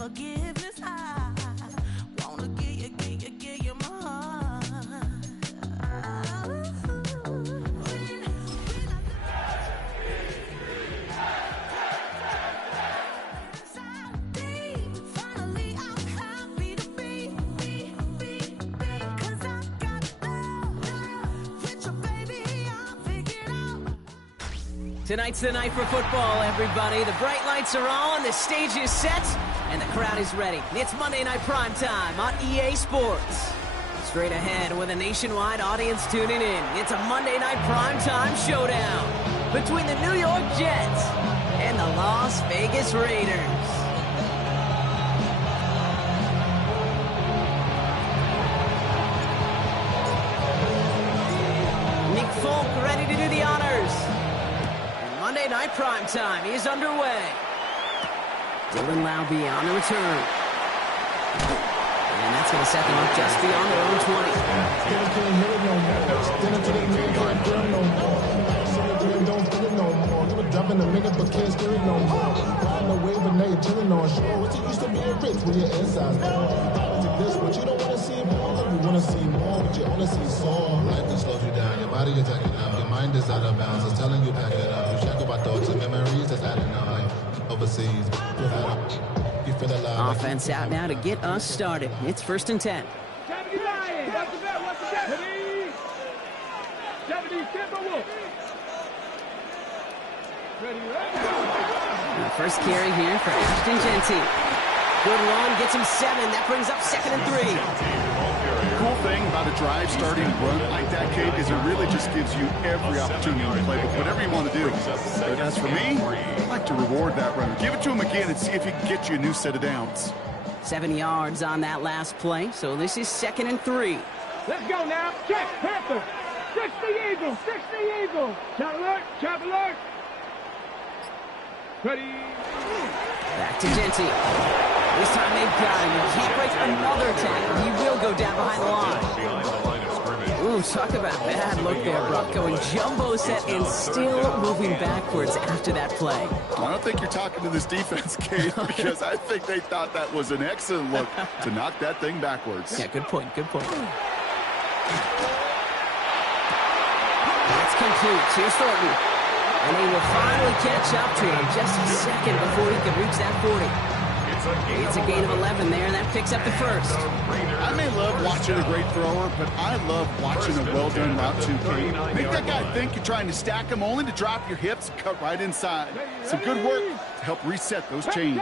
forgiveness. I wanna give you my heart. Finally, I'm happy to be, 'cause I got love with your baby. I'll figure it out. Tonight's the night for football, everybody. The bright lights are on, the stage is set, and the crowd is ready. It's Monday Night Primetime on EA Sports. Straight ahead with a nationwide audience tuning in. It's a Monday Night Primetime showdown between the New York Jets and the Las Vegas Raiders. Nick Folk ready to do the honors. And Monday Night Primetime is underway. Dylan Laube on the return. And that's going to set them up just beyond their own 20. Jump in a minute, but can't steer it no more. Riding a wave, but now you're chilling on shore. It's used to be a rich when your inside's poor. This, but you don't want to see more. You want to see more, but you only see sore. Life that slows you down, your body is acting up, your mind is out of bounds. It's telling you pack it up. You check about thoughts and memories that's adding up. Overseas, you feel alive. Offense out now to get us started. It's 1st and 10. 79, what's the bet, what's the bet? 70, Timberwolf. Ready, The first carry here for Ashton Genty. Good run, gets him 7. That brings up 2nd and 3. The cool thing about a drive starting run like that, Kate, is it really just gives you every opportunity to play with whatever you want to do. But as for me, I like to reward that runner. Give it to him again and see if he can get you a new set of downs. 7 yards on that last play, so this is 2nd and 3. let's go now. Check, Panther. 60 Eagles, 60 Eagles. Chop alert, chop alert. Ready. Back to Genty. This time they've got him. He can't break another tackle. He will go down behind the line. Ooh, talk about bad look there, Brock. Going jumbo set and still moving backwards after that play. I don't think you're talking to this defense, Kate, because I think they thought that was an excellent look to knock that thing backwards. Yeah, good point, good point. That's complete. Here's Thornton. And they will finally catch up to him just a second before he can reach that 40. It's a gain of 11 there, and that picks up the first. I may love watching a great thrower, but I love watching a well-done route too, Kate. Make that guy think you're trying to stack him only to drop your hips and cut right inside. Some good work to help reset those chains.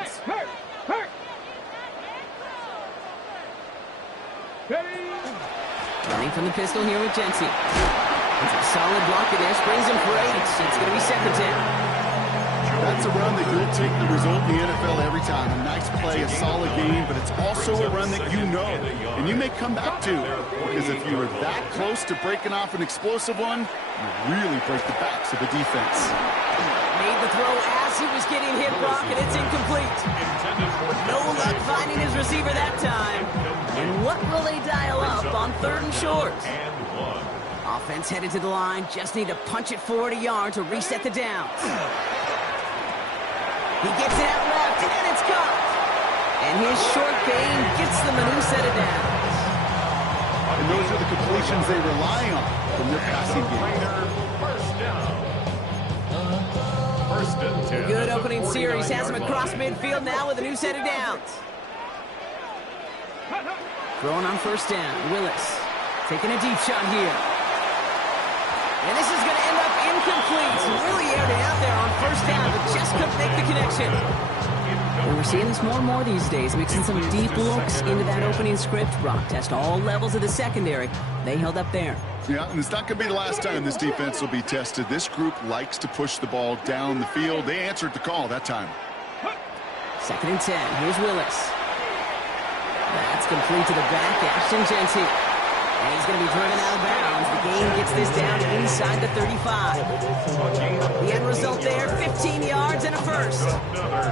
Running from the pistol here with Genty. It's a solid block in there, springs him for 8. It's going to be 2nd down. That's a run that you'll take the result in the NFL every time. A nice play, a solid game, but it's also a run that you know, and you may come back to. Because if you were that close to breaking off an explosive one, you really break the backs of the defense. Made the throw as he was getting hit, Brock, and it's incomplete. No luck finding his receiver that time. And what will they dial up on 3rd and short? Offense headed to the line, just need to punch it forward a yard to reset the downs. He gets it out left, and it's caught. And his short gain gets them a new set of downs. And those are the completions they rely on from their passing game. First and 10. Good opening series has him across midfield now with a new set of downs. Throwing on 1st down, Willis taking a deep shot here. And this is going to end up incomplete. Really aired it out there on 1st down, but just couldn't make the connection. And we're seeing this more and more these days, mixing some deep looks into that opening script. Brock test all levels of the secondary. They held up there. Yeah, and it's not going to be the last time this defense will be tested. This group likes to push the ball down the field. They answered the call that time. 2nd and 10. Here's Willis. That's complete to the back. Ashton Genty. And he's going to be driven out of bounds. The gain gets this down inside the 35. The end result there, 15 yards and a first.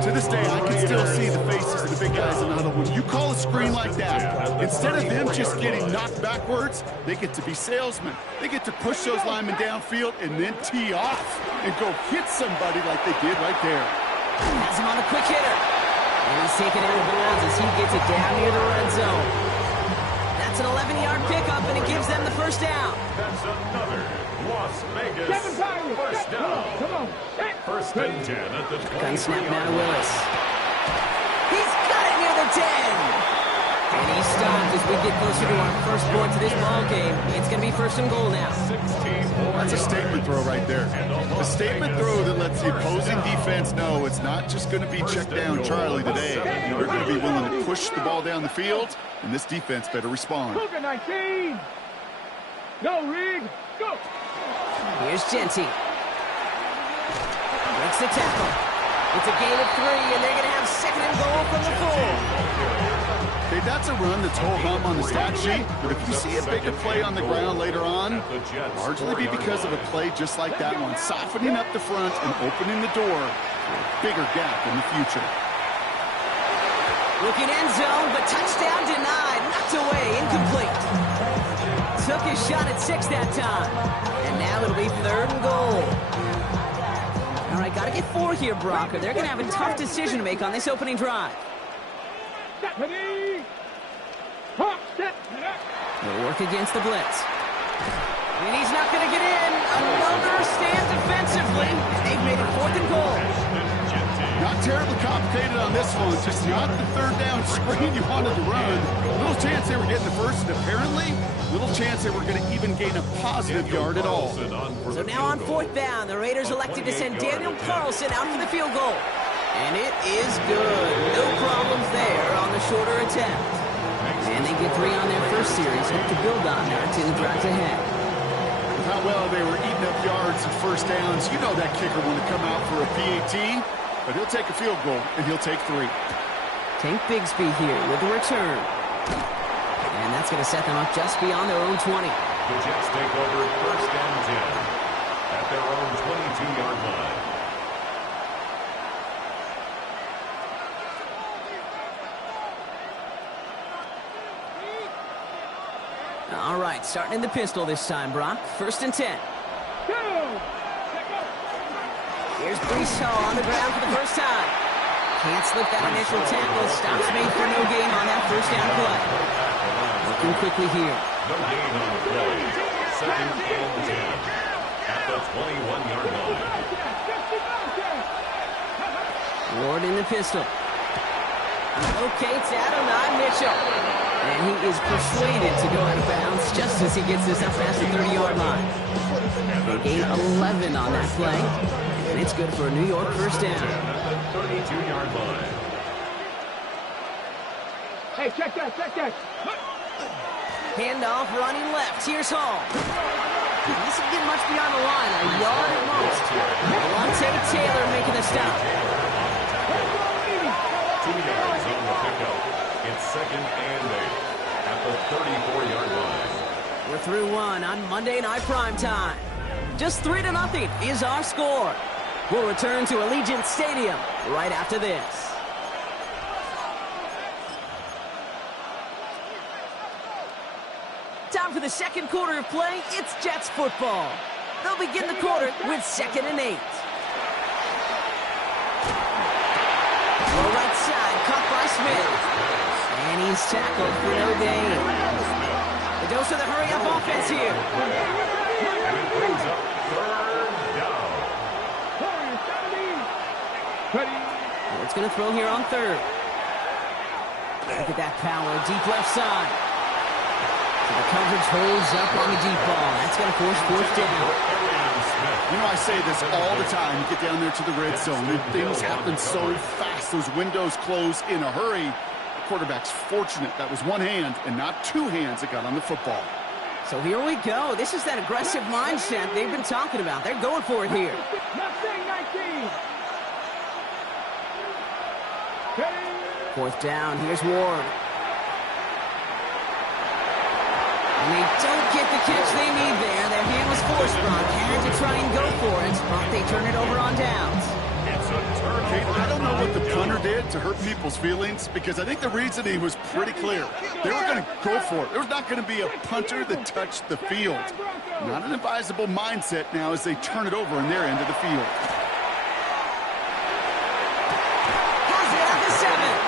To this day, I can still see the faces of the big guys in another one. You call a screen like that, instead of them just getting knocked backwards, they get to be salesmen. They get to push those linemen downfield and then tee off and go hit somebody like they did right there. Has him on a quick hitter. And he's taken out of bounds as he gets it down near the red zone. That's an 11-yard pickup, and it gives them the first down. That's another Las Vegas first down. Come on. First and 10 at the 20. Gun snap now to Willis. He's got it near the 10. And he's stopped as we get closer to our first point to this ball game. It's going to be first and goal now. That's a statement throw right there. A statement throw that lets the opposing defense know it's not just going to be check down Charlie today. They're going to be willing to push the ball down the field, and this defense better respond. Cougar 19. Go, Rig. Go. Here's Genty. Makes the tackle. It's a gain of 3, and they're going to have second and goal from the 4. Okay, that's a run that's whole hum on the stat sheet, but if you see a bigger play on the ground later on, largely be because of a play just like that one, softening up the front and opening the door for a bigger gap in the future. Looking end zone, but touchdown denied. Knocked away, incomplete. Took his shot at 6 that time. And now it'll be third and goal. All right, got to get 4 here, Brock, or they're going to have a tough decision to make on this opening drive. They'll work against the blitz. And he's not going to get in. Another stand defensively. They've made it fourth and goal. Not terribly complicated on this one. Just not the third down screen you wanted to run. Little chance they were getting the first, and apparently little chance they were going to even gain a positive yard at all. So now on fourth down, the Raiders elected to send Daniel Carlson out for the field goal. And it is good. No problems there on the shorter attempt. And they get 3 on their first series. Hope to build on that to the drives ahead. With how well they were eating up yards and first downs, you know that kicker want to come out for a PAT, but he'll take a field goal, and he'll take 3. Tank Bigsby here with the return. And that's going to set them up just beyond their own 20. The Jets take over first and 10 at their own 22-yard line. All right, starting in the pistol this time, Brock. First and 10. Here's Brees Hall on the ground for the first time. Can't slip that initial tackle. Stops made for no gain on that first down play. Looking quickly here. No gain on the play. Second and 10 at the 21-yard line. Ward in the pistol. Locates Adonai Mitchell. And he is persuaded to go out of bounds just as he gets this up past the 30-yard line. They gain 11 on that play. And it's good for a New York first down. 32-yard line. Hey, check that. Handoff running left. Here's Hall. This will get much beyond the line. A yard at most. Delonte Taylor making the stop. 2 yards on the pickup. It's second and 8 at the 34-yard line. We're through 1 on Monday Night Primetime. Just 3-0 is our score. We'll return to Allegiant Stadium right after this. Time for the second quarter of play. It's Jets football. They'll begin the quarter with 2nd and 8. Well, right side, caught by Smith. And he's tackled for no gain. The dose of the hurry-up offense here. And it brings up third down. It's going to throw here on 3rd. Look at that power, deep left side. So the coverage holds up on the deep ball. That's going to force 4th down. You know, I say this all the time. You get down there to the red zone, and things happen so fast. Those windows close in a hurry. The quarterback's fortunate that was one hand and not 2 hands that got on the football. So here we go. This is that aggressive mindset they've been talking about. They're going for it here. 4th down. Here's Ward. And they don't get the catch they need there. Their hand was forced, Brock. Had to try and go for it, but they turn it over on downs. It's a turn. Okay, I don't know what the punter did to hurt people's feelings, because I think the reasoning was pretty clear. They were going to go for it. There was not going to be a punter that touched the field. Not an advisable mindset now as they turn it over in their end of the field. Has it at the 7.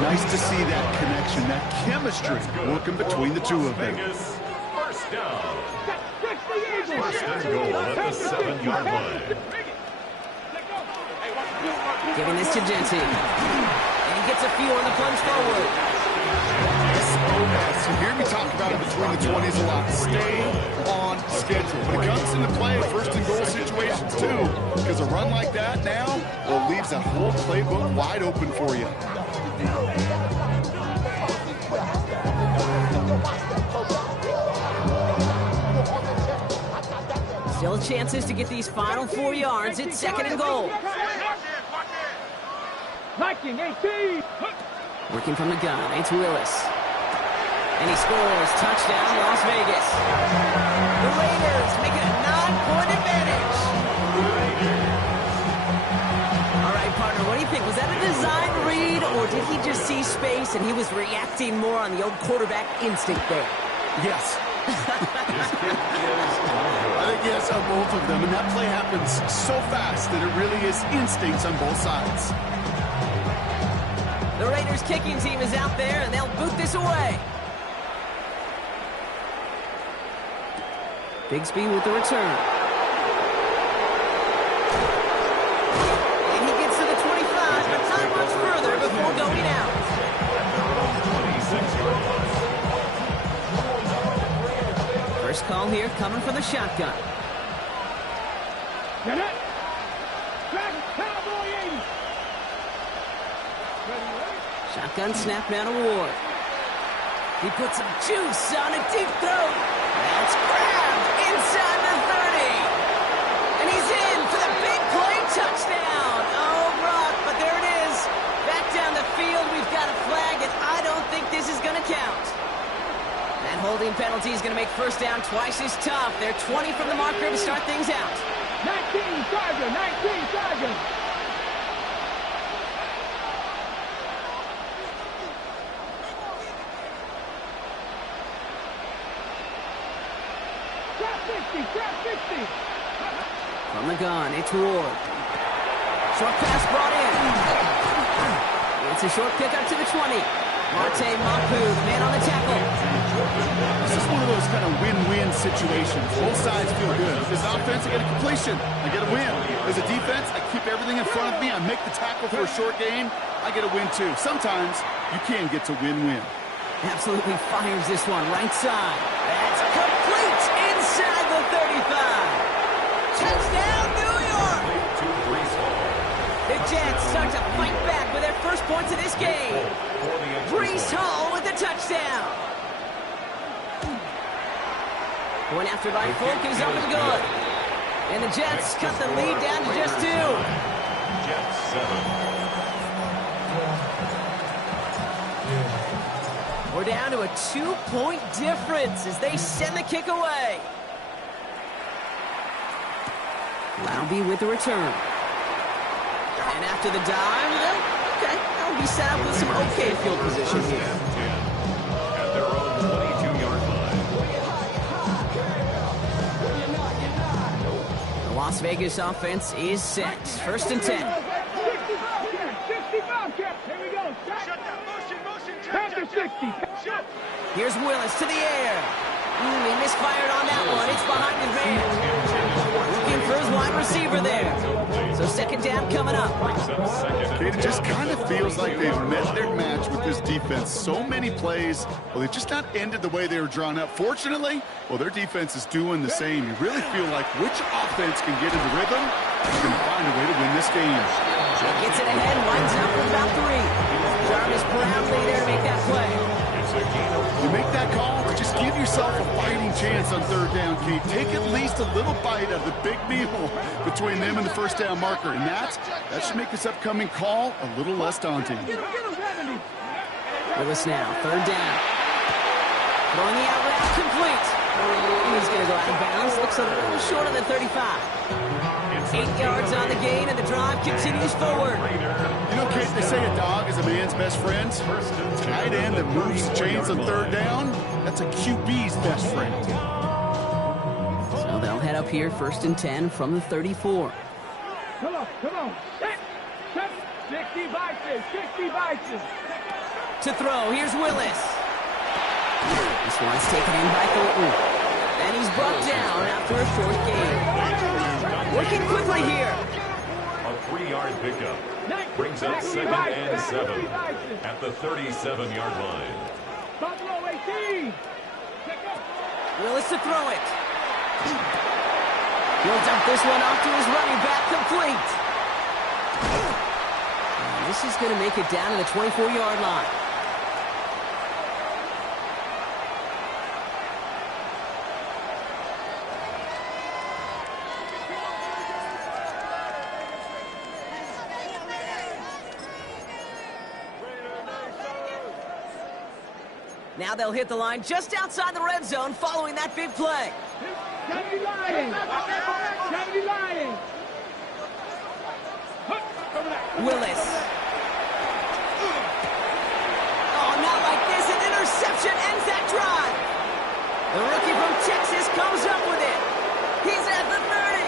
Nice to see that connection, that chemistry working between the two of them. Vegas, first down. 60 Eagles. First and goal at the 7-yard line. Giving this to Jency. And he gets a few on the plunge forward. SOS. You hear me talk about it between the 20s a lot. Stay on schedule. When it comes into play, first and goal situations too, because a run like that now, well, leaves that whole playbook wide open for you. Still chances to get these final 4 yards. It's second and goal. Viking 18. Working from the gun, it's Willis. And he scores. Touchdown, Las Vegas. The Raiders make it a 9-point advantage. All right, partner, what do you think? Was that a design read, or did he just see space and he was reacting more on the old quarterback instinct there? Yes. I think yes on both of them, and that play happens so fast that it really is instincts on both sides. The Raiders kicking team is out there, and they'll boot this away. Bigsby with the return. And he gets to the 25, but not much further before going out. First call here coming from the shotgun. Get it. Cowboy 80. Shotgun snap now to Ward. He puts some juice on a deep throw. That's grabbed inside the 30. And he's in for the big play touchdown. Oh, Brock, but there it is. Back down the field, we've got a flag, and I don't think this is going to count. That holding penalty is going to make first down twice as tough. They're 20 from the marker to start things out. 19 Tiger. 19 Tiger. Trap 60. From the gun, it's Ward. Short pass brought in. It's a short pick up to the 20. Marte Mapu, the man on the tackle. This is one of those kind of win-win situations. Both sides feel good. As an offense, I get a completion. I get a win. As a defense, I keep everything in front of me. I make the tackle for a short gain. I get a win, too. Sometimes you can get to win-win. Absolutely fires this one right side. That's complete inside the 35. Touchdown, New York! The Jets start to fight back with their first points of this game. Breece Hall with the touchdown. Point after by Folk is up and good. And the Jets cut the lead down to just 2. Jets 7. We're down to a 2-point difference as they send the kick away. Laube with the return. And after the dive, okay, they'll be set up with some okay field position here. At their own 22-yard line. The Las Vegas offense is set. First and 10. 65 cap. Here we go. Panther 60. Here's Willis to the air. He misfired on that one. It's behind his man. Looking for his wide receiver there. So second down coming up. It just kind of feels like they've met their match with this defense. So many plays, well, they've just not ended the way they were drawn up. Fortunately, well, their defense is doing the same. You really feel like which offense can get into rhythm is going to find a way to win this game. Gets it ahead, winds up with about 3. Jarvis proudly there to make that play. You make that call, just give yourself a fighting chance on third down, Kate. Take at least a little bite of the big meal between them and the first down marker. And that should make this upcoming call a little less daunting. Willis now, third down. Throwing the out route complete. He's going to go out of bounds. Looks a little short of the 35. 8 yards on the gain, and the drive continues forward. You know, Kate, they say a dog is a man's best friend. Tight end that moves the chains on third down, that's a QB's best friend. So they'll head up here, first and 10 from the 34. Come on. Set. 60 vices. To throw, here's Willis. This one's taken in by Thornton. And he's brought down after a short gain. Working quickly here. A 3-yard pickup. Brings up 2nd and 7 at the 37-yard line. Buffalo 18. Willis to throw it. He'll dump this one off to his running back, complete. And this is going to make it down to the 24-yard line. Now they'll hit the line just outside the red zone following that big play. Kennedy lying. Kennedy lying. Willis. Oh, not like this. An interception ends that drive. The rookie from Texas comes up with it. He's at the 30.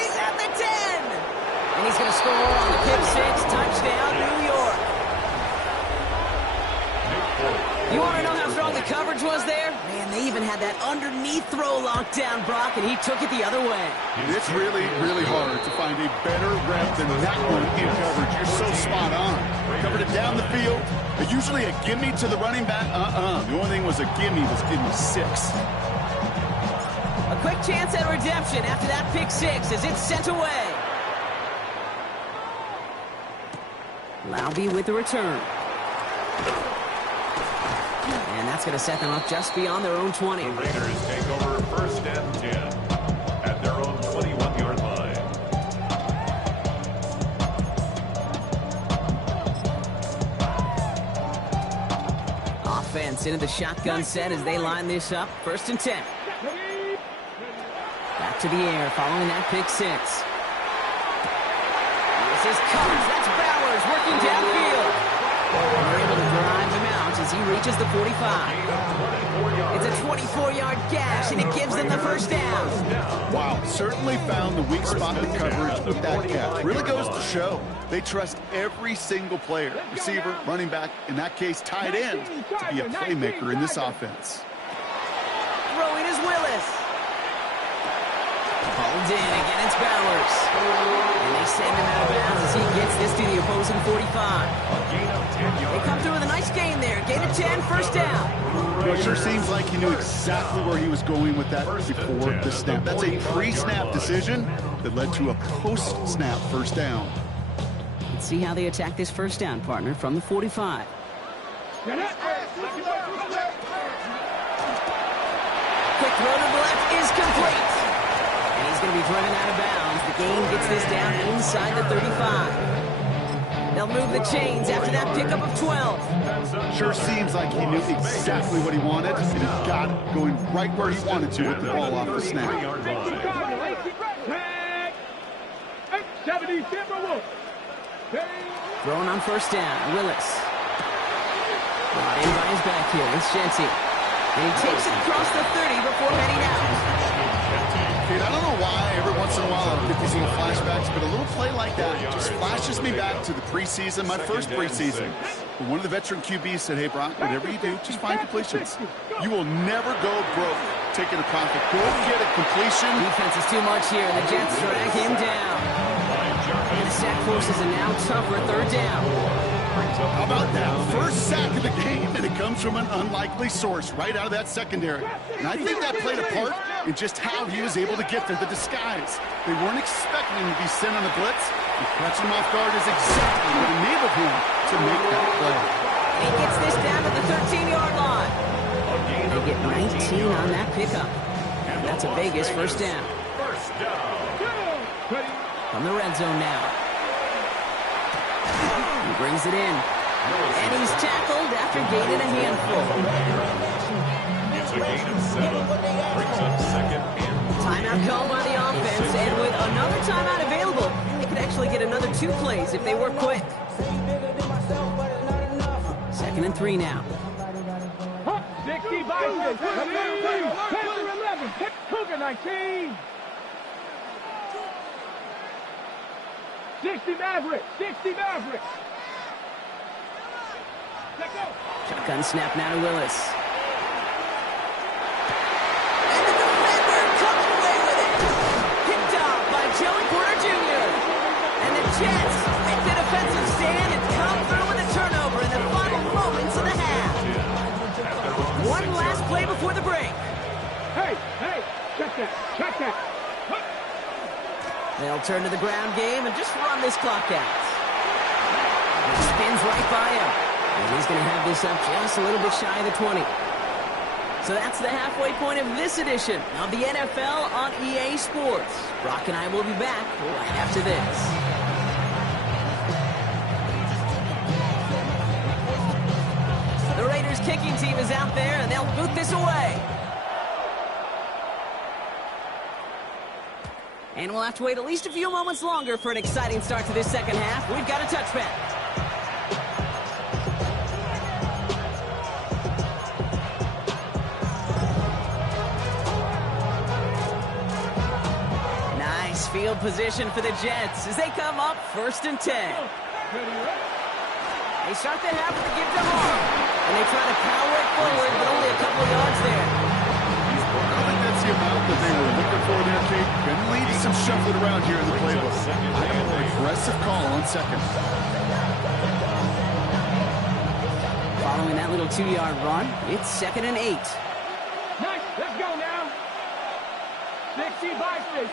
He's at the 10. And he's going to score on the pick six. Touchdown, New York. You want to know how strong the coverage was there? Man, they even had that underneath throw locked down, Brock, and he took it the other way. It's really, really hard to find a better rep than that one in coverage. You're so spot on. Covered it down the field. Usually a gimme to the running back. The only thing was a gimme was gimme 6. A quick chance at redemption after that pick six as it's sent away. Laube with the return. And that's going to set them up just beyond their own 20. The Raiders take over 1st and 10 at their own 21-yard line. Offense into the shotgun set as they line this up. 1st and 10. Back to the air following that pick six. This is Combs. That's Bowers working downfield. And they're able to drive him out as he reaches the 45. It's a 24-yard gash, and it gives them the first down. Wow, certainly found the weak spot in coverage with that catch. Really goes to show they trust every single player, receiver, running back, in that case tight end, to be a playmaker in this offense. Throwing is Willis. Pulled in, again it's Bowers. And they send him out of bounds as he gets this to the opposing 45. They come through with a nice gain there. Gain of 10, first down. It sure seems like he knew exactly where he was going with that before the snap. That's a pre-snap decision that led to a post-snap first down. Let's see how they attack this first down, partner, from the 45. Quick throw to the left is complete. And he's going to be driven out of bounds. The gain gets this down inside the 35. They'll move the chains after that pickup of 12. Sure seems like he knew exactly what he wanted, and he got it going right where he wanted to with the ball off the snap. Throwing on first down, Willis. Brought in by his back here, it's Jency. And he takes it across the 30 before heading out. Kate, I don't know why every once in a while I get these little flashbacks, but a little play like that just flashes me back to the preseason, my first preseason. When one of the veteran QBs said, hey, Brock, whatever you do, just find completions. You will never go broke taking a profit. Go get a completion. Defense is too much here. The Jets drag him down. And the sack forces a now tougher third down. How about that? First sack of the game, and it comes from an unlikely source right out of that secondary. And I think that played a part in just how he was able to get there, the disguise. They weren't expecting him to be sent on the blitz, and catching him off guard is exactly what enabled him to make that play. He gets this down to the 13-yard line. They get 19 on that pickup. That's a Vegas first down. From the red zone now. He brings it in. And he's tackled after gaining a handful. It's a gain of 7. Brings up 2nd and 3. Timeout called by the offense, and with another timeout available, they could actually get another 2 plays if they work quick. 2nd and 3 now. 60 Bison. Panther 11. Cougar 19. 60 Mavericks. 60 Mavericks. Shotgun snap now to Willis. And the defender comes away with it. Picked off by Joey Porter Jr. And the Jets make the defensive stand and come through with a turnover in the final moments of the half. One last play before the break. Hey, check that. They'll turn to the ground game and just run this clock out. It spins right by him. And he's going to have this up just a little bit shy of the 20. So that's the halfway point of this edition of the NFL on EA Sports. Brock and I will be back right after this. The Raiders kicking team is out there, and they'll boot this away. And we'll have to wait at least a few moments longer for an exciting start to this second half. We've got a touchback. Nice field position for the Jets as they come up 1st and 10. They start the half with a give to Hall. And they try to power it forward, but only a couple of yards there. I think that's the amount that they were looking for there, Kate. Gonna lead to some shuffling around here in the playbook. I am an aggressive call on second. Following that little 2-yard run, it's 2nd and 8. Nice, let's go now. 60 Vikings.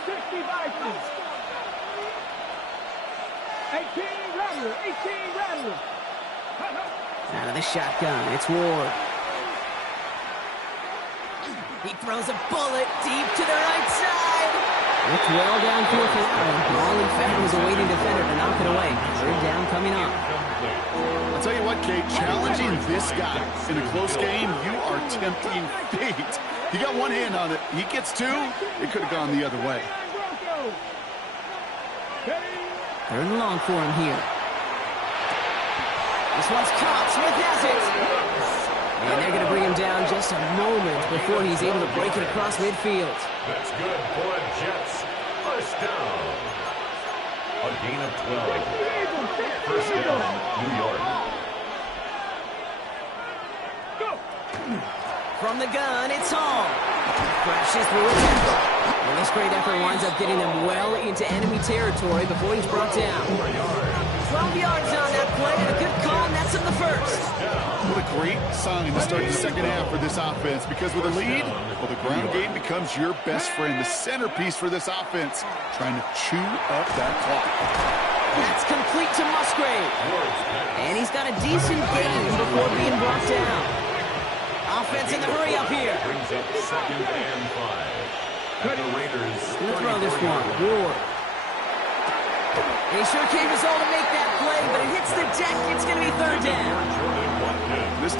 18 Rattler. Out of the shotgun, it's Ward. He throws a bullet deep to the right side. It's well downfield for that one. All he found was a waiting defender to knock it away. 3rd down coming up. I'll tell you what, Kate, challenging this guy in a close game, you are tempting fate. He got one hand on it. He gets two. It could have gone the other way. 3rd and long for him here. This one's caught. Smith has it. And they're going to bring him down just a moment before he's able to break it across midfield. That's good for the Jets. 1st down. A gain of 12. 1st down, New York. From the gun, it's Hall. Crashes through a tackle. And this great effort winds up getting them well into enemy territory before he's brought down. 12 yards on that play, and a good call, and that's in the 1st. What a great sign to start the second half for this offense, because with a lead, well, the ground game becomes your best friend, the centerpiece for this offense, trying to chew up that clock. That's complete to Musgrave. And he's got a decent gain before being brought down. Offense in the hurry up here. Brings up 2nd and 5. At the Raiders. Gonna throw this one. Ward. And he sure came his all to make that play, but it hits the deck. It's going to be 3rd down. This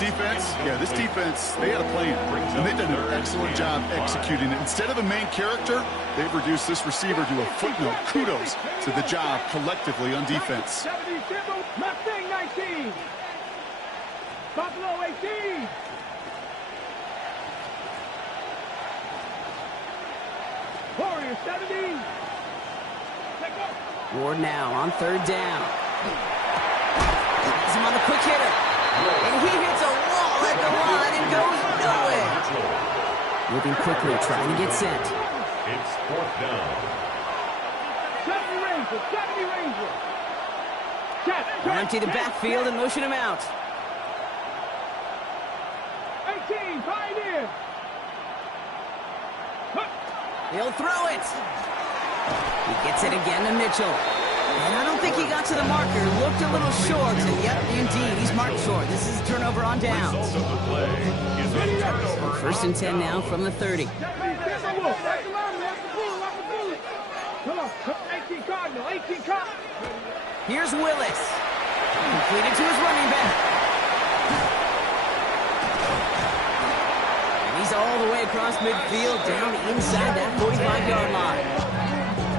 defense, they had a plan, and they've done an excellent job executing it. Instead of a main character, they've reduced this receiver to a footnote. Kudos to the job collectively on defense. Mustang 19. Buffalo 18. Warrior 70. Ward now on 3rd down. He's him on the quick hitter. And he hits a wall at the line and goes nowhere. Moving quickly, trying to get sent. It's 4th down. 70 Ranger. Empty the backfield and motion him out. 18, Pioneer. He'll throw it. He gets it again to Mitchell. And I don't think he got to the marker. Looked a little short. And yep, indeed, he's marked short. This is a turnover on downs. Result of the play is a turnover. 1st and 10 now from the 30. Come on, 18 Cardinal, 18 Cardinal. Here's Willis. Completed to his running back. And he's all the way across midfield, down inside that 45-yard line.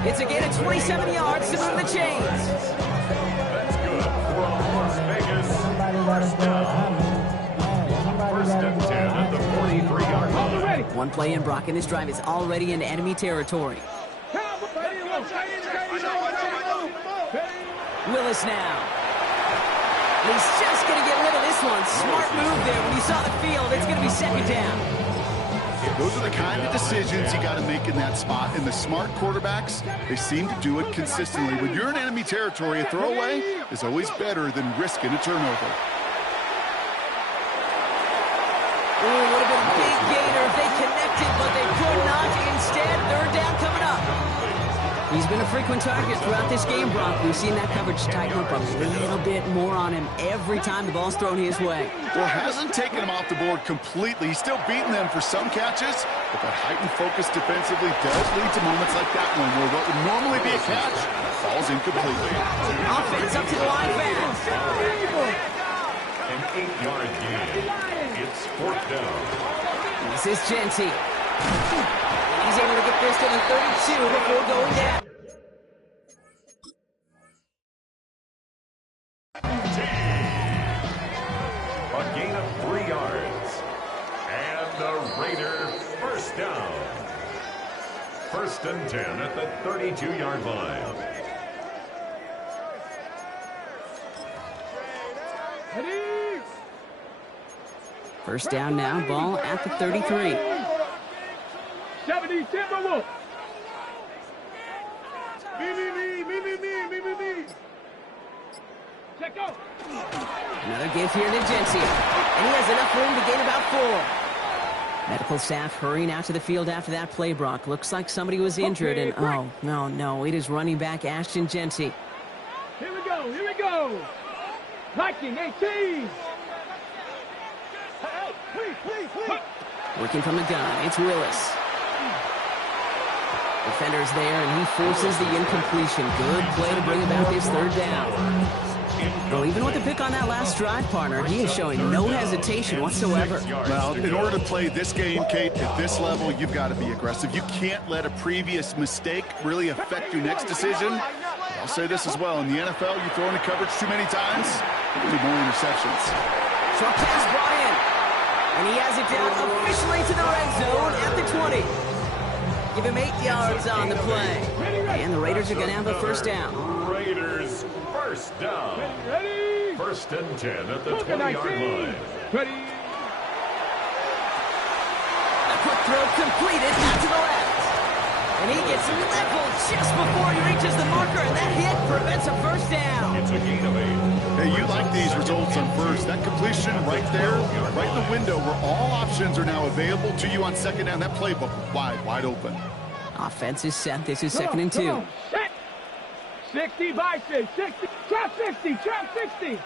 It's a gain of 27 yards to move the chains. That's good for Las Vegas. 1st and 10 at the 43-yard line. One play in, Brock, and this drive is already into enemy territory. Willis now. And he's just going to get rid of this one. Smart move there. When you saw the field, it's going to be second down. Those are the kind of decisions you got to make in that spot. And the smart quarterbacks, they seem to do it consistently. When you're in enemy territory, a throwaway is always better than risking a turnover. Ooh, would have been a big gainer if they connected, but they could not. Instead, third down coming up. He's been a frequent target throughout this game, Brock. We've seen that coverage tighten up a little bit more on him every time the ball's thrown his way. Well, hasn't taken him off the board completely. He's still beating them for some catches, but that heightened focus defensively does lead to moments like that one where what would normally be a catch falls incomplete. Offense up to the line fast. An 8-yard gain. It's fourth down. This is Genty. He's able to get this to the 32 before going down. A gain of 3 yards. And the Raiders first down. First and 10 at the 32-yard line. First down now, ball at the 33. 70 Timberwolves. Me. Check out. Another give here to Genty. And he has enough room to gain about 4. Medical staff hurrying out to the field after that play, Brock. Looks like somebody was injured, and oh, no, it is running back Ashton Genty. Here we go. Liking 18. Please. Working from the gun, it's Willis. Defender's there, and he forces the incompletion. Good play to bring about this third down. Well, even with the pick on that last drive, partner, he is showing no hesitation whatsoever. Well, in order to play this game, Kate, at this level, you've got to be aggressive. You can't let a previous mistake really affect your next decision. I'll say this as well. In the NFL, you throw into coverage too many times, you need more interceptions. Short pass brought in. And he has it down officially to the red zone at the 20. Give him 8 yards on the play. And the Raiders are going to have a first down. Raiders first down. Ready? First and 10 at the 20-yard line. Ready? A quick throw completed out to the left. And he gets leveled just before he reaches the marker, and that hit prevents a first down. It's a gain of 8. Hey, you like these results on first. That completion right there, right in the window where all options are now available to you on second down. That playbook wide open. Offense is set. This is second and 2. Come on. Set. 60 by 6. 60. Trap 60. Trap 60.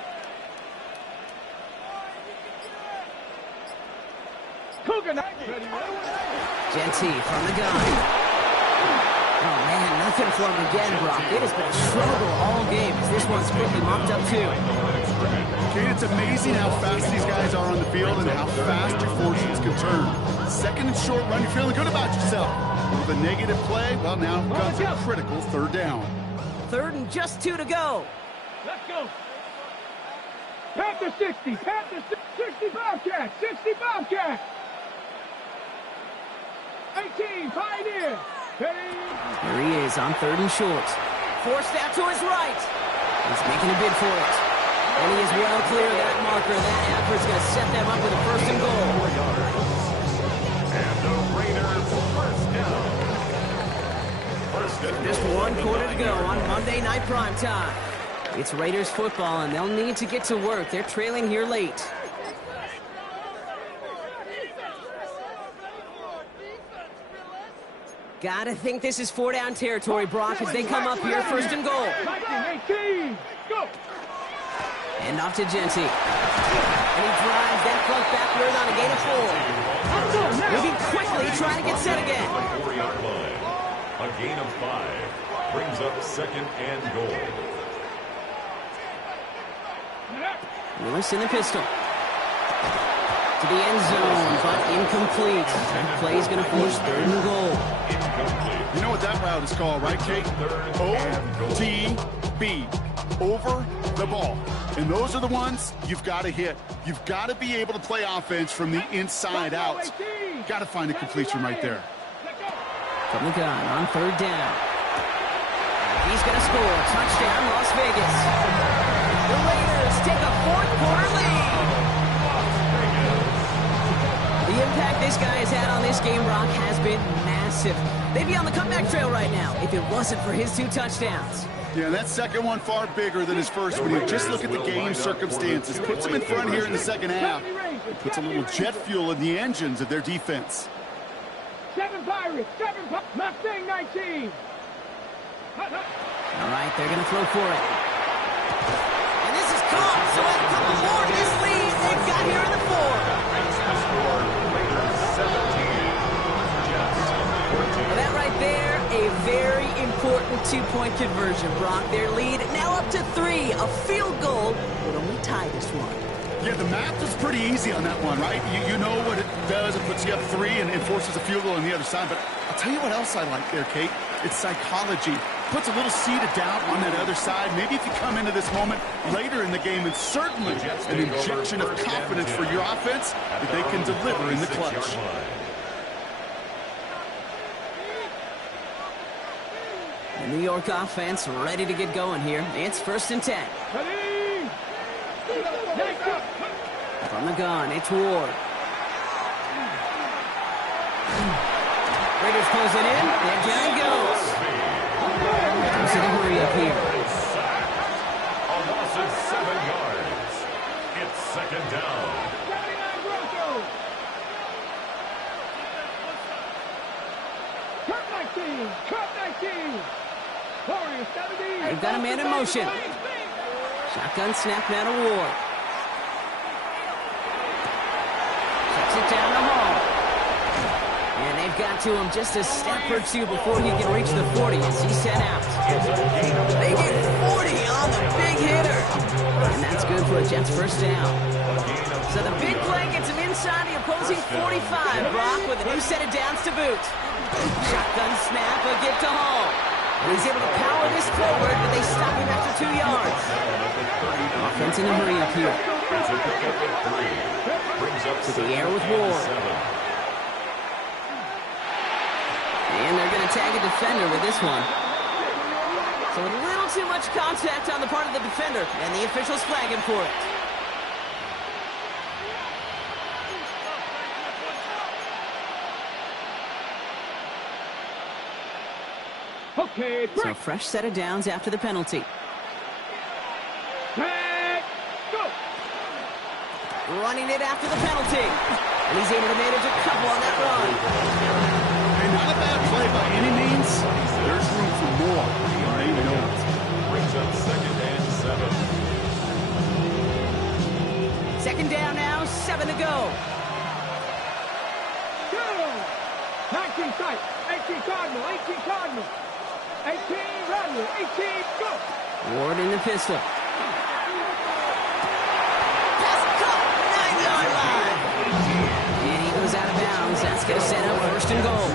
Cougar. Ready? Genty from the gun. Oh, man, nothing for him again, Brock. It has been a struggle all game as this one's quickly mopped up, too. Kate, it's amazing how fast these guys are on the field and how fast your fortunes can turn. Second and short run, you're feeling good about yourself. With a negative play, well, now comes a critical third down. Third and just 2 to go. Let's go. Panther 60. Panther 60 Bobcat. 60 Bobcat. 18 Pioneer. Ready? Here he is on third and short. Forced out to his right. He's making a bid for it. And he is well clear of that marker. That effort's going to set them up with a first and goal. 4 yards. And the Raiders first down. First and Just 1 quarter to go on Monday Night Primetime. It's Raiders football, and they'll need to get to work. They're trailing here late. Gotta think this is 4-down territory, Brock, as they come up here first and goal. 18. Go. And off to Genty. And he drives that front backward on a gain of 4. Moving quickly, trying to get set again. 4-yard line. A gain of 5 brings up second and goal. Willis in the pistol. To the end zone, but incomplete. That play is going to force third and goal. You know what that route is called, right, Kate? OTB. Over the ball. And those are the ones you've got to hit. You've got to be able to play offense from the inside out. Got to find a completion right there. From the gun on third down. He's going to score. Touchdown, Las Vegas. The Raiders take a This game, Brock, has been massive. They'd be on the comeback trail right now if it wasn't for his 2 touchdowns. Yeah, that second one far bigger than his first one. You just look at the game circumstances. Puts them in front here in the second half. It puts a little jet fuel in the engines of their defense. 7 Pirates, 7 Mustang 19. All right, they're going to throw for it. And this is caught, so add a couple more to this lead they've got here in the 4. The score, Raiders 17, Jets 14. Well, that right there, a very important 2-point conversion. Brock, their lead now up to 3. A field goal would only tie this one. Yeah, the math is pretty easy on that one, right? You know what it does. It puts you up 3 and forces a field goal on the other side. But I'll tell you what else I like there, Kate. It's psychology. Puts a little seed of doubt on that other side. Maybe if you come into this moment later in the game, and certainly an injection of confidence for your offense that they can deliver in the clutch. The New York offense ready to get going here. It's 1st and 10. From the gun, it's Ward. Raiders close it in, and down he goes. There's a hurry up here. A loss of 7 yards. It's 2nd down. They've got a man in motion. Shotgun snap now to Ward. Checks it down to Hall. And they've got to him just a step or 2 before he can reach the 40 as he's sent out. They get 40 on the big hitter. And that's good for a Jets 1st down. So the big play gets him inside the opposing 45. Brock with a new set of downs to boot. Shotgun snap, a give to Hall. And he's able to power this forward, but they stop him after 2 yards. Offense in a hurry up here. To the air with Ward. And they're going to tag a defender with this one. So a little too much contact on the part of the defender, and the officials flag him for it. Okay, So a fresh set of downs after the penalty. break, go. Running it after the penalty. And he's able to manage a couple on that run. Hey, not a bad play by any means. There's room for more. They know it. Brings up 2nd and 7. 2nd down now, 7 to go. Go. 19 sight, 18 Cardinal, 18 Cardinal. 18 Cardinal, 18, go. Ward in the pistol. Pass caught, 9-yard line. And he goes out of bounds. That's going to set up 1st and goal.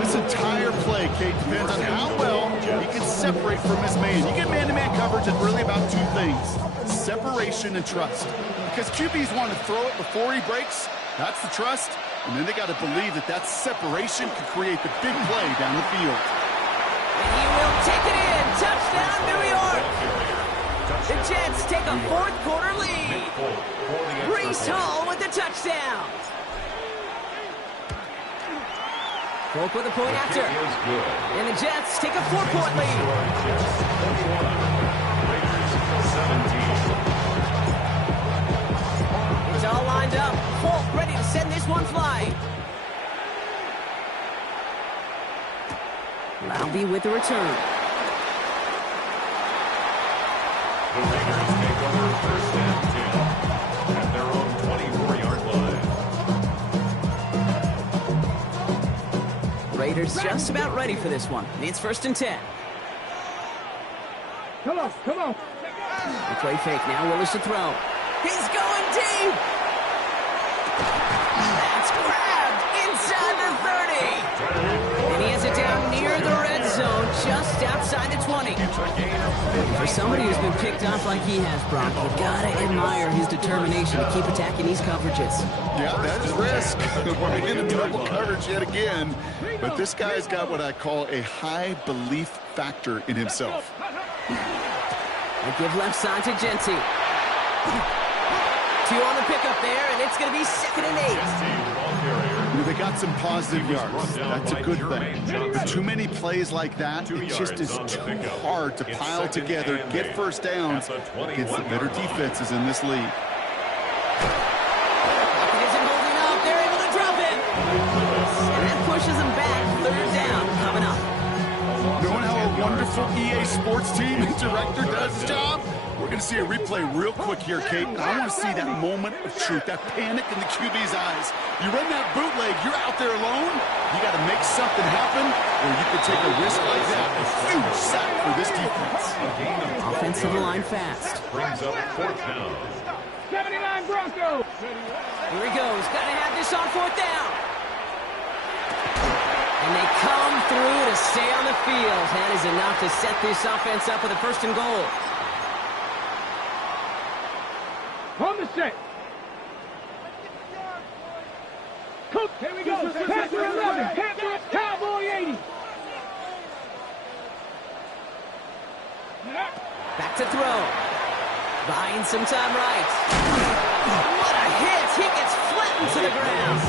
This entire play, Kate, depends on how well he can separate from his man. You get man-to-man coverage, it's really about 2 things: separation and trust. Because QBs want to throw it before he breaks. That's the trust. And then they got to believe that that separation can create the big play down the field. And he will take it in. Touchdown, New York. The Jets take a 4th quarter lead. Brees Hall with the touchdown. Folk with a point after. And the Jets take a 4-point lead. It's all lined up. Folk ready to send this one flying. Laube with the return. The Raiders take over 1st and 10 at their own 24-yard line. Raiders just about ready for this one. It's 1st and 10. Come on, come on. The play fake now. Willis to throw. He's going deep. That's grabbed inside the 30. And he has it down near the red zone, just outside the 20. For somebody who's been picked off like he has, Brock, you gotta admire his determination to keep attacking these coverages. Yeah, that is risk. We're in double coverage yet again. But this guy's got what I call a high belief factor in himself. They give left side to Genty. 2 on the pickup there, and it's going to be 2nd and 8. They got some positive yards. That's a good thing. But too many plays like that, it just is too hard to pile together, get first downs against the better defenses in this league. And that pushes them back. Third down coming up. Knowing how a wonderful EA Sports team and director does his job, we're going to see a replay real quick here, Kate. I want to see that moment of truth, that panic in the QB's eyes. You run that bootleg, you're out there alone. You got to make something happen, or you can take a risk like that. A huge sack for this defense. Offensive line fast. Brings up fourth down. 79 Broncos. Here he goes. Got to have this on fourth down. And they come through to stay on the field. That is enough to set this offense up with a first and goal. On the set. Cook, here we go. Panther 11. Panther, Cowboy 80. Back to throw. Buying some time right. What a hit. He gets flattened to the ground.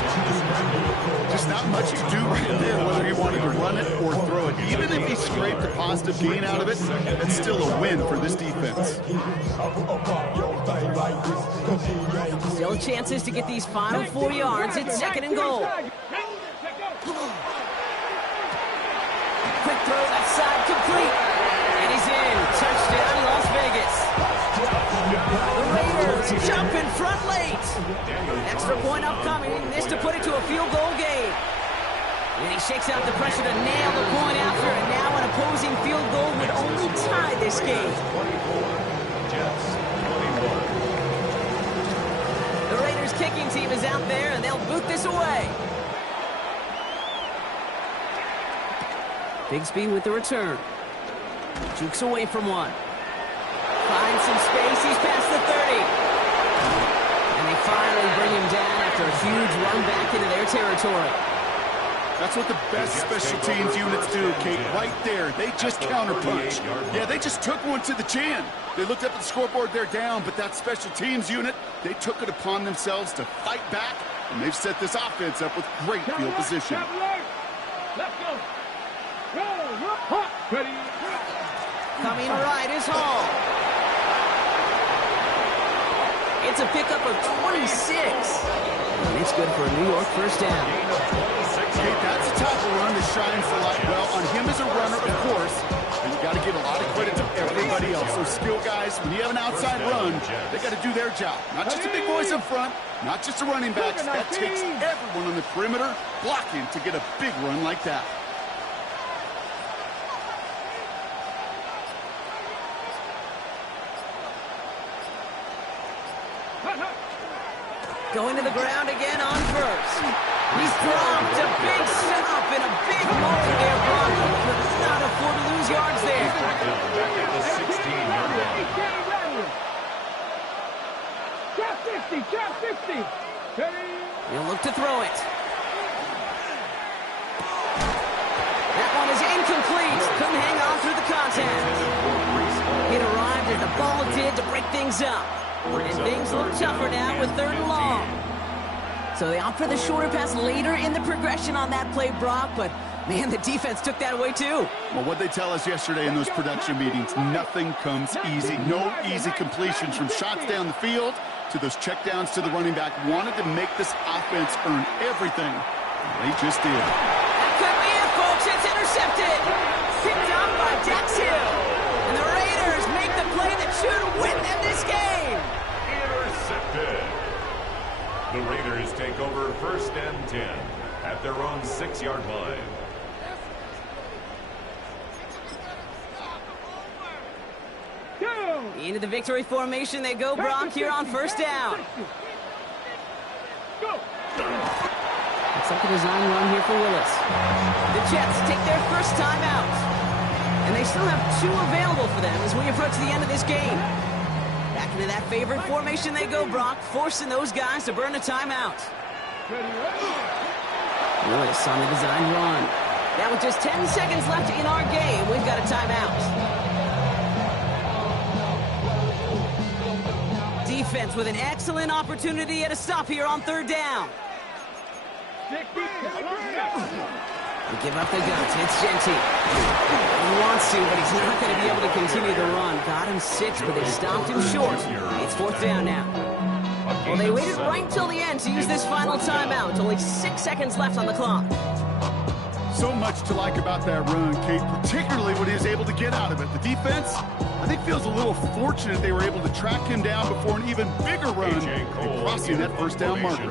Just not much to do right there, whether he wanted to run it or throw it. Even if he scraped a positive gain out of it, that's still a win for this defense. Still chances to get these final 4 yards. It's second and goal. Quick throw left side complete. And he's in. Touchdown, Las Vegas. The Raiders jump in front late. Extra point upcoming. This to put it to a field goal game. And he shakes out the pressure to nail the point after. And now an opposing field goal would only tie this game. The Raiders kicking team is out there, and they'll boot this away. Bigsby with the return. Jukes away from one. Finds some space. He's past the 30. And they finally bring him down after a huge run back into their territory. That's what the best special teams units do, Kate. Right there, they just counterpunch. Yeah, they just took one to the chin. They looked up at the scoreboard, they're down, but that special teams unit, they took it upon themselves to fight back, and they've set this offense up with great field position. Let's go. Coming right is Hall. It's a pickup of 26. And it's good for a New York first down. Kate, that's the type of run that shines a lot well on him as a runner, of course. And you got to give a lot of credit to everybody else. Those skill guys, when you have an outside run, they got to do their job. Not just the big boys up front, not just the running backs. That takes everyone on the perimeter blocking to get a big run like that. Going to the ground again on first. He's dropped a big stop and a big moment there, Brock. Could not afford to lose yards there. Back at the 16-yard line. Trap 60, trap 60. He'll look to throw it. That one is incomplete. Couldn't hang on through the contact. It arrived as the ball did to break things up. And things look tougher now with third and long. So they opt for the shorter pass later in the progression on that play, Brock, but man, the defense took that away too. Well, what they tell us yesterday in those production meetings, nothing comes easy. No easy completions from shots down the field to those checkdowns to the running back. Wanted to make this offense earn everything. They just did. That could be it, folks. It's intercepted. Picked up by Dax Hill. And the Raiders make the play that should win them this game. Intercepted. The Raiders take over first and 10 at their own 6-yard line. Into the victory formation they go, Brock, here on first down. Go. Looks like a design run here for Willis. The Jets take their first time out. And they still have 2 available for them as we approach the end of this game. Back into that favorite formation they go, Brock, forcing those guys to burn a timeout. Willis on the design run. Now with just 10 seconds left in our game, we've got a timeout. Defense with an excellent opportunity at a stop here on third down. They give up the guns. It's Gentile. He wants to, but he's not going to be able to continue the run. Got him 6, but they stopped him short. It's 4th down now. Well, they waited right till the end to use this final timeout. Only 6 seconds left on the clock. So much to like about that run, Kate, particularly what he was able to get out of it. The defense, I think, feels a little fortunate they were able to track him down before an even bigger run and crossing that first down marker.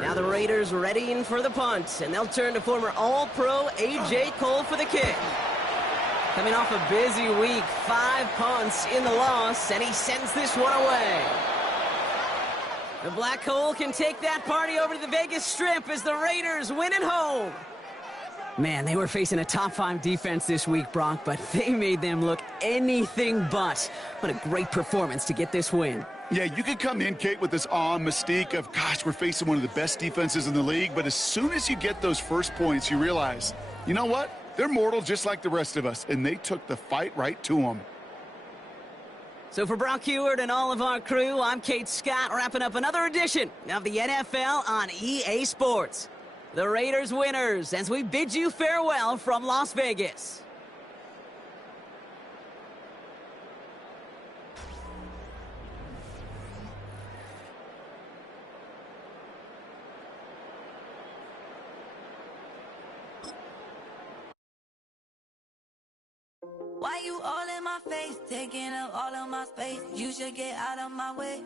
Now the Raiders readying for the punt, and they'll turn to former All-Pro A.J. Cole for the kick. Coming off a busy week, 5 punts in the loss, and he sends this one away. The Black Hole can take that party over to the Vegas Strip as the Raiders win at home. Man, they were facing a top 5 defense this week, Brock, but they made them look anything but. What a great performance to get this win. Yeah, you could come in, Kate, with this awe and mystique of, gosh, we're facing one of the best defenses in the league, but as soon as you get those first points, you realize, you know what? They're mortal just like the rest of us, and they took the fight right to them. So for Brock Heward and all of our crew, I'm Kate Scott, wrapping up another edition of the NFL on EA Sports. The Raiders winners as we bid you farewell from Las Vegas. Why you all in my face, taking up all of my space? You should get out of my way.